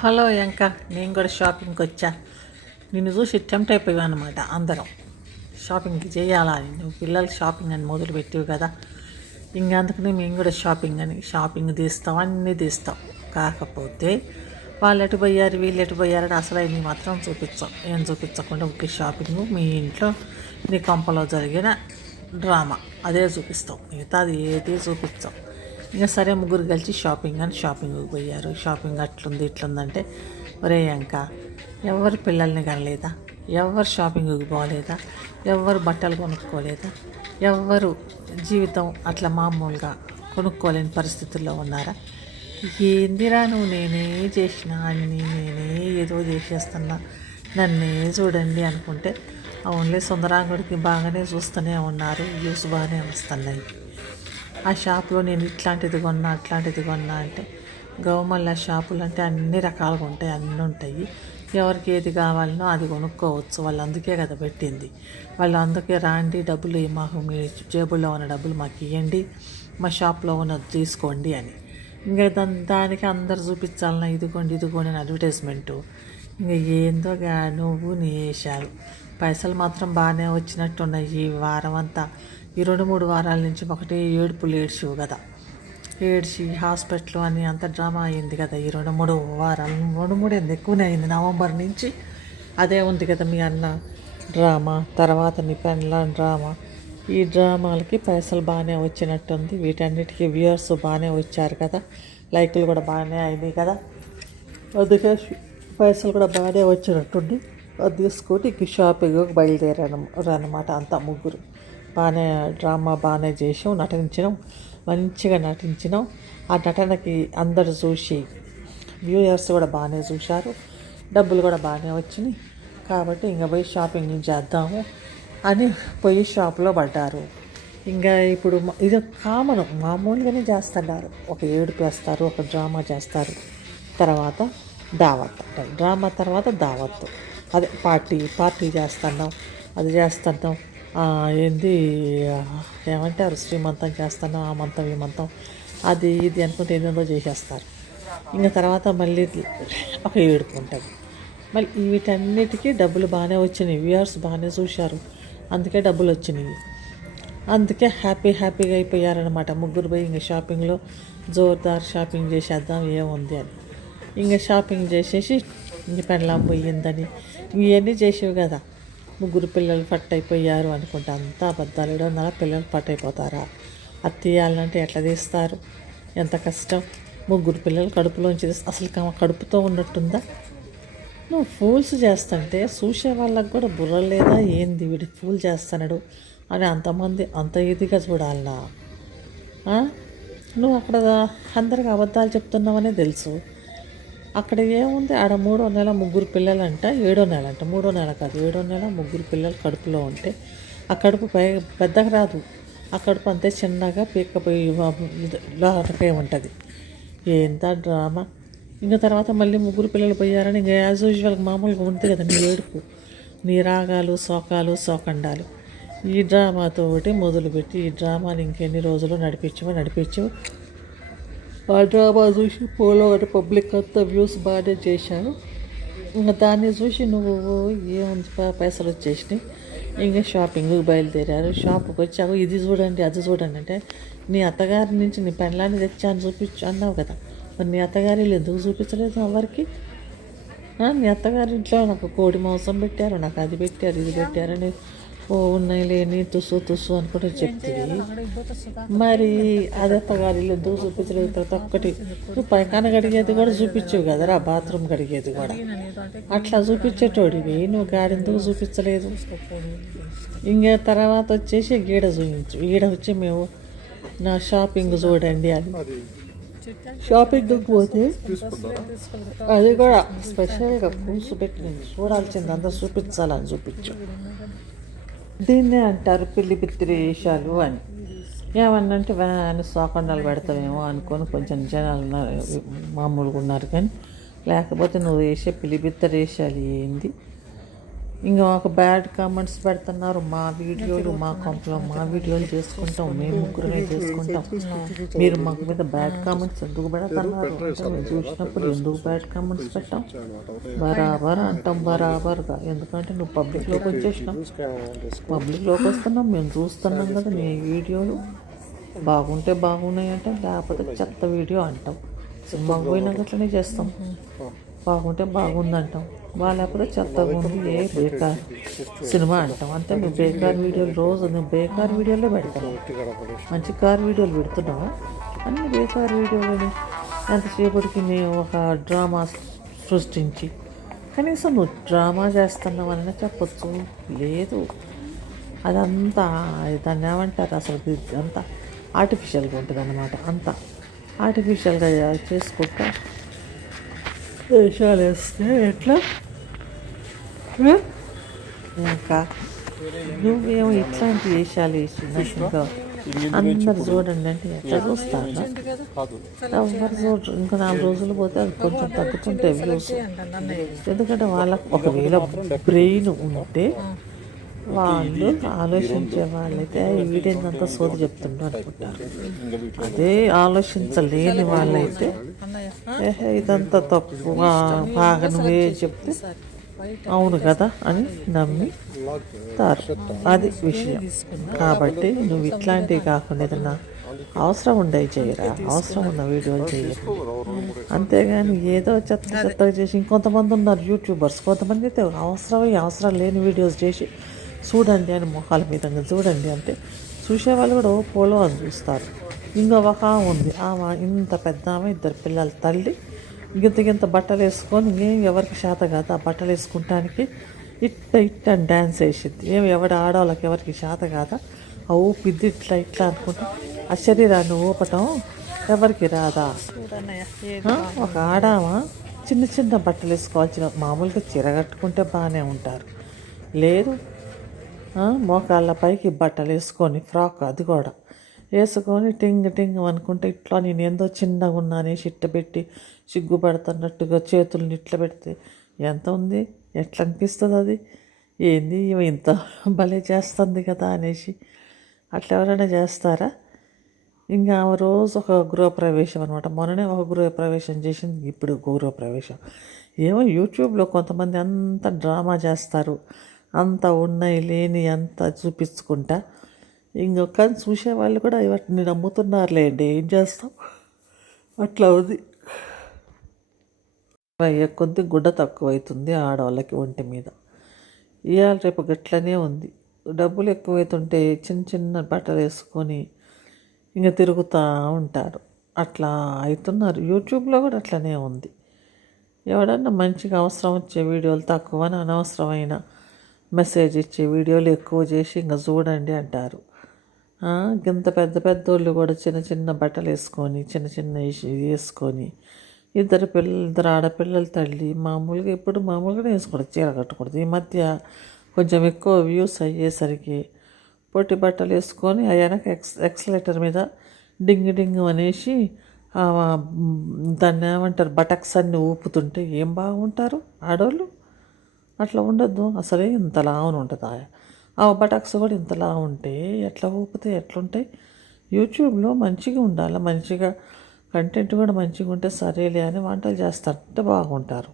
Hello ఇంకా నేను కూడా షాపింగ్కి వచ్చా. నిన్ను చూసి టెంప్ట్ అయిపోయావు అనమాట. అందరం షాపింగ్కి చేయాలని నువ్వు పిల్లలు షాపింగ్ అని మొదలు పెట్టావు కదా, ఇంక అందుకని మేము కూడా షాపింగ్ తీస్తాం, అన్నీ తీస్తాం. కాకపోతే వాళ్ళు ఎటు పోయారు వీళ్ళు ఎటు పోయారని అసలు అవి మాత్రం చూపించాం. ఏం చూపించకుండా ఒకే షాపింగ్ మీ ఇంట్లో నీ కొంపలో జరిగిన డ్రామా అదే చూపిస్తాం, మిగతాది ఏది చూపించాం. ఇంకా సరే ముగ్గురు కలిసి షాపింగ్కి పోయారు. షాపింగ్ అట్లుంది ఇట్లుందంటే, ఒరే ఇంకా ఎవరు పిల్లల్ని కనలేదా, ఎవరు షాపింగ్కి పోలేదా, ఎవరు బట్టలు కొనుక్కోలేదా, ఎవరు జీవితం అట్లా మామూలుగా కొనుక్కోలేని పరిస్థితుల్లో ఉన్నారా? ఏందిరా నువ్వు నేనే చేసినా అన్నీ నేనే ఏదో చేసేస్తున్నా, నన్నే చూడండి అనుకుంటే అవునులే సుందరాంగుడికి బాగానే చూస్తూనే ఉన్నారు, వ్యూస్ బాగానే వస్తున్నాయి. ఆ షాప్లో నేను ఇట్లాంటిది కొన్నా అట్లాంటిది కొన్నా అంటే, గవర్నమెంట్ షాపులు అంటే అన్ని రకాలుగా ఉంటాయి, అన్నీ ఉంటాయి. ఎవరికి ఏది కావాలనో అది కొనుక్కోవచ్చు. వాళ్ళు అందుకే కదా పెట్టింది. వాళ్ళు అందుకే రాండి, డబ్బులు మాకు మీ జేబుల్లో ఉన్న డబ్బులు మాకు ఇవ్వండి, మా షాప్లో ఉన్నది తీసుకోండి అని. ఇంకా దానికి అందరు చూపించాలన్నా ఇదిగోండి అని అడ్వర్టైజ్మెంటు. ఇంకా ఏందో నువ్వు నీ వేశారు. పైసలు మాత్రం బాగానే వచ్చినట్టున్నాయి ఈ వారం అంతా. ఈ 2-3 వారాల నుంచి ఒకటే ఏడ్చివు కదా, ఏడ్చి హాస్పిటల్ అని అంత డ్రామా అయింది కదా. ఈ 2-3 వారాలు, 2-3 ఎక్కువనే అయింది. నవంబర్ నుంచి అదే ఉంది కదా మీ అన్న డ్రామా, తర్వాత మీ పెన్లాన్ డ్రామా. ఈ డ్రామాలకి పైసలు బాగానే వచ్చినట్టుంది. వీటన్నిటికీ వ్యూయర్స్ బాగానే వచ్చారు కదా, లైకులు కూడా బాగానే అయినాయి కదా, అందుకే పైసలు కూడా బాగానే వచ్చినట్టుంది. అది తీసుకొని ఇంక షాపింగ్ బయలుదేరాను అన్నమాట. అంతా ముగ్గురు బాగానే డ్రామా బాగానే చేసాం, నటించినాం, మంచిగా నటించినాం. ఆ నటనకి అందరు చూసి వ్యూయర్స్ కూడా బాగానే చూశారు, డబ్బులు కూడా బాగానే వచ్చినాయి. కాబట్టి ఇంకా పోయి షాపింగ్ చేద్దాము అని పోయి షాప్లో పడ్డారు. ఇంకా ఇప్పుడు ఇది కామన్, మామూలుగానే చేస్తున్నారు. ఒక ఏడుపు వేస్తారు, ఒక డ్రామా చేస్తారు, తర్వాత దావత్, డ్రామా తర్వాత దావత్తు, అదే పార్టీ చేస్తున్నాం, అది చేస్తున్నాం, ఏంది ఏమంటారు శ్రీమంతం చేస్తున్నాం, ఆ మంతం ఈ మంతం అది ఇది అనుకుంటే ఏదేదో చేసేస్తారు. ఇంకా తర్వాత మళ్ళీ ఒక ఏడుపు ఉంటుంది. మళ్ళీ వీటన్నిటికీ డబ్బులు బాగానే వచ్చినాయి, వ్యూయర్స్ బాగానే చూశారు, అందుకే డబ్బులు వచ్చినాయి. అందుకే హ్యాపీగా అయిపోయారనమాట ముగ్గురు పోయి. ఇంకా షాపింగ్లో జోర్దార్ షాపింగ్ చేసేద్దాం ఏముంది అని ఇంకా షాపింగ్ చేసేసి ఇంక పెళ్ళాం పోయిందని ఇవన్నీ చేసేవి కదా. ముగ్గురు పిల్లలు పట్టు అయిపోయారు అనుకుంటే అంతా అబద్ధాలు. 700 పిల్లలు పట్టు అయిపోతారా? అది తీయాలంటే ఎట్లా తీస్తారు? ఎంత కష్టం. ముగ్గురు పిల్లలు కడుపులోంచి అసలు కడుపుతో ఉన్నట్టుందా? నువ్వు ఫూల్స్ చేస్తుంటే చూసే వాళ్ళకు కూడా బుర్ర లేదా ఏంది, వీడి ఫూల్ చేస్తున్నాడు అని అంతమంది అంత ఇదిగా చూడాలనా? నువ్వు అక్కడ అందరికి అబద్ధాలు చెప్తున్నావనే తెలుసు. అక్కడ ఏముంది, ఆడ 3వ నెల ముగ్గురు పిల్లలంట, 7వ నెల అంట, 3వ నెల కాదు 7వ నెల ముగ్గురు పిల్లలు కడుపులో ఉంటే ఆ కడుపు పెద్దగా రాదు, ఆ కడుపు అంతే చిన్నగా పీక్కపోయి లోటకే ఉంటుంది. ఎంత డ్రామా. ఇంకా తర్వాత మళ్ళీ ముగ్గురు పిల్లలు పోయారని ఇంకా యాజ్ యూజువల్ మామూలుగా ఉంది కదా నీ ఏడుపు, నీ రాగాలు శోకండాలు. ఈ డ్రామాతోటి మొదలుపెట్టి ఈ డ్రామాని ఇంకెన్ని రోజులు నడిపించు. ఆ డ్రామా చూసి పోలో అంటే పబ్లిక్ అంతా వ్యూస్ బాగానే చేశారు. ఇంకా దాన్ని చూసి నువ్వు ఏముంది పైసలు వచ్చేసినాయి. ఇంకా షాపింగ్కి బయలుదేరారు. షాప్కి వచ్చావు, ఇది చూడండి అది చూడండి అంటే, నీ అత్తగారి నుంచి నీ పెళ్ళాన్ని తెచ్చాను చూపించు అన్నావు కదా, మరి నీ అత్తగారి ఎందుకు చూపించలేదు ఎవరికి? నీ అత్తగారి ఇంట్లో నాకు కోడి మాంసం పెట్టారు, నాకు అది పెట్టారు ఇది పెట్టారని ఉన్నాయి లేని తుస్సు అనుకుంటే చెప్తుంది. మరి అదే అత్తగారిలో ఎందుకు చూపించలేదు? ప్రతి ఒక్కటి నువ్వు పైకాన గడిగేది కూడా చూపించవు కదరా, బాత్రూమ్ గడిగేది కూడా అట్లా చూపించేటోడివి, నువ్వు గాడెందుకు చూపించలేదు? ఇంకా తర్వాత వచ్చేసి ఈడ వచ్చి మేము నా షాపింగ్ చూడండి అని షాపింగ్కి పోతే అది కూడా స్పెషల్గా కూర్చోబెట్టి నేను చూడాల్సింది అంతా చూపించాలని చూపించు. దీన్నే అంటారు పిల్లి బిత్తిరి వేషాలు అని. ఏమన్నంటే వ్యాన్ సోకండాలు పెడతామేమో అనుకొని కొంచెం జనాలు మామూలుగా ఉన్నారు, కానీ లేకపోతే నువ్వు వేసే పిల్లి బిత్తరి వేషాలు ఏంది? ఇంకా ఒక బ్యాడ్ కామెంట్స్ పెడుతున్నారు. మా వీడియోలు మా కొంపలో మా వీడియోలు చేసుకుంటాం, మేము ముగ్గురమే చేసుకుంటాం, మీరు మాకు మీద బ్యాడ్ కామెంట్స్ ఎందుకు పెడుతున్నారు అంటే మేము చూసినప్పుడు ఎందుకు బ్యాడ్ కామెంట్స్ పెట్టాం, బరాబర్ అంటాం బరాబర్గా. ఎందుకంటే నువ్వు పబ్లిక్లోకి వచ్చేసినావు, పబ్లిక్లోకి వస్తున్నాం, మేము చూస్తున్నాం కదా నీ వీడియోలు. బాగుంటే బాగున్నాయి అంటాం, లేకపోతే చెత్త వీడియో అంటాం. సినిమాకి పోయినాక అట్లనే చేస్తాం, బాగుంటే బాగుందంటాం, లేకపోతే చెత్తగా ఉంది ఏ బేకార్ సినిమా అంటాం. అంతే. నువ్వు బేకార్ వీడియోలు రోజు నువ్వు బేకార్ వీడియోలే పెడతావు, మంచి కార్ వీడియోలు పెడుతున్నావు, అన్ని బేకార్ వీడియోలని. ఎంతసేపటికి నేను ఒక డ్రామా సృష్టించి కనీసం నువ్వు డ్రామా చేస్తున్నావని చెప్పచ్చు. లేదు, అదంతా దాన్ని ఏమంటారు అసలు, అంతా ఆర్టిఫిషియల్గా ఉంటుంది అన్నమాట. అంతా ఆర్టిఫిషియల్గా చేసుకుంటా వేషాలు వేస్తే ఎట్లా? ఇంకా నువ్వేమో ఇట్లాంటి వేషాలు వేసి ఇంకా అందరు చూడండి అంటే ఎట్లా చూస్తారా? ఎవరు చూడరు. ఇంకా 4 రోజులు పోతే అది కొంచెం తగ్గుతుంటాయి వ్యూస్. ఎందుకంటే వాళ్ళకు ఒకవేళ బ్రెయిన్ ఉంటే వాళ్ళు ఆలోచించే వాళ్ళైతే ఈ వీడియోనంతా సోది చెప్తుండ్రు అనుకుంటారు. అదే ఆలోచించలేని వాళ్ళైతే ఇదంతా తప్పు, బాగా నువ్వే చెప్తే అవును కదా అని నమ్మితారు. అది విషయం. కాబట్టి నువ్వు ఇట్లాంటివి కాకుండా ఏదన్నా అవసరం ఉండేవి చేయరా, అవసరం ఉన్న వీడియోలు చేయరు. అంతేగాని ఏదో చెత్త చెత్తగా చేసి ఇంకొంతమంది ఉన్నారు యూట్యూబర్స్, కొంతమంది అయితే అవసరం లేని వీడియోస్ చేసి చూడండి అని మొహాల మీద చూడండి అంటే చూసేవాళ్ళు కూడా పోలో అని చూస్తారు. ఇంకా ఒక ఉంది, ఆమె ఇంత పెద్ద ఆమె, 2 పిల్లల తల్లి, గింత బట్టలు వేసుకొని ఎవరికి శాత కాదు ఆ బట్టలు వేసుకుంటానికి ఇట్ట అని డ్యాన్స్ వేసిద్ది. ఆడవాళ్ళకి ఎవరికి శాత కాదా ఆ ఊపిద్ది ఇట్లా అనుకుంటా. ఆ శరీరాన్ని ఊపటం ఎవరికి రాదా? ఒక ఆడామ చిన్న బట్టలు వేసుకోవాల్సిన, మామూలుగా చీర కట్టుకుంటే బాగానే ఉంటారు. లేదు, మోకాళ్ళ పైకి బట్టలు వేసుకొని ఫ్రాక్, అది కూడా వేసుకొని టింగ్ అనుకుంటే ఇట్లా నేను ఏందో చిన్నగా ఉన్నానేసి ఇట్ట పెట్టి సిగ్గుపడుతున్నట్టుగా చేతుల్ని ఇట్లా పెడితే ఎంత ఉంది, ఎట్లా అనిపిస్తుంది అది? ఏంది ఇవి ఇంత భలే చేస్తుంది కదా అనేసి అట్లా ఎవరైనా చేస్తారా? ఇంకా ఆమె రోజు ఒక గృహప్రవేశం అనమాట. మొన్ననే ఒక గృహప్రవేశం చేసింది, ఇప్పుడు గృహప్రవేశం. ఏమో యూట్యూబ్లో కొంతమంది అంత డ్రామా చేస్తారు, అంత ఉన్నాయి లేని అంత చూపించుకుంటా. ఇంకొక చూసేవాళ్ళు కూడా వాటిని నమ్ముతున్నారులేండి, ఏం చేస్తాం, అట్లా ఉంది. అయ్యే కొద్ది గుడ్డ తక్కువ అవుతుంది ఆడవాళ్ళకి ఒంటి మీద. ఇవాళ రేపు గట్లనే ఉంది. డబ్బులు ఎక్కువైతుంటే చిన్న బట్టలు వేసుకొని ఇంకా తిరుగుతూ ఉంటారు, అట్లా అవుతున్నారు. యూట్యూబ్లో కూడా అట్లనే ఉంది. ఎవడన్నా మంచిగా అవసరం వచ్చే వీడియోలు తక్కువ, అనవసరమైన మెసేజ్ ఇచ్చే వీడియోలు ఎక్కువ చేసి ఇంకా చూడండి అంటారు. ఇంత పెద్దోళ్ళు కూడా చిన్న బట్టలు వేసుకొని చిన్న వేసుకొని, 2 ఆడపిల్లల తల్లి మామూలుగా వేసుకోకూడదు, చీర కట్టకూడదు. ఈ మధ్య కొంచెం ఎక్కువ వ్యూస్ అయ్యేసరికి పొట్టి బట్టలు వేసుకొని ఆ వెనక ఎక్సలేటర్ మీద డింగ్ అనేసి దాన్ని ఏమంటారు బటక్స్ అన్ని ఊపుతుంటే ఏం బాగుంటారు ఆడవాళ్ళు? అట్లా ఉండద్దు అసలే. ఇంతలా ఉంటుంది ఆ బటక్స్ కూడా ఇంతలా ఉంటే ఎట్లా ఊపితే ఎట్లుంటాయి? యూట్యూబ్లో మంచిగా ఉండాలి, మంచిగా కంటెంట్ కూడా మంచిగా ఉంటే సరేలే అని వంటలు చేస్తారంటే బాగుంటారు.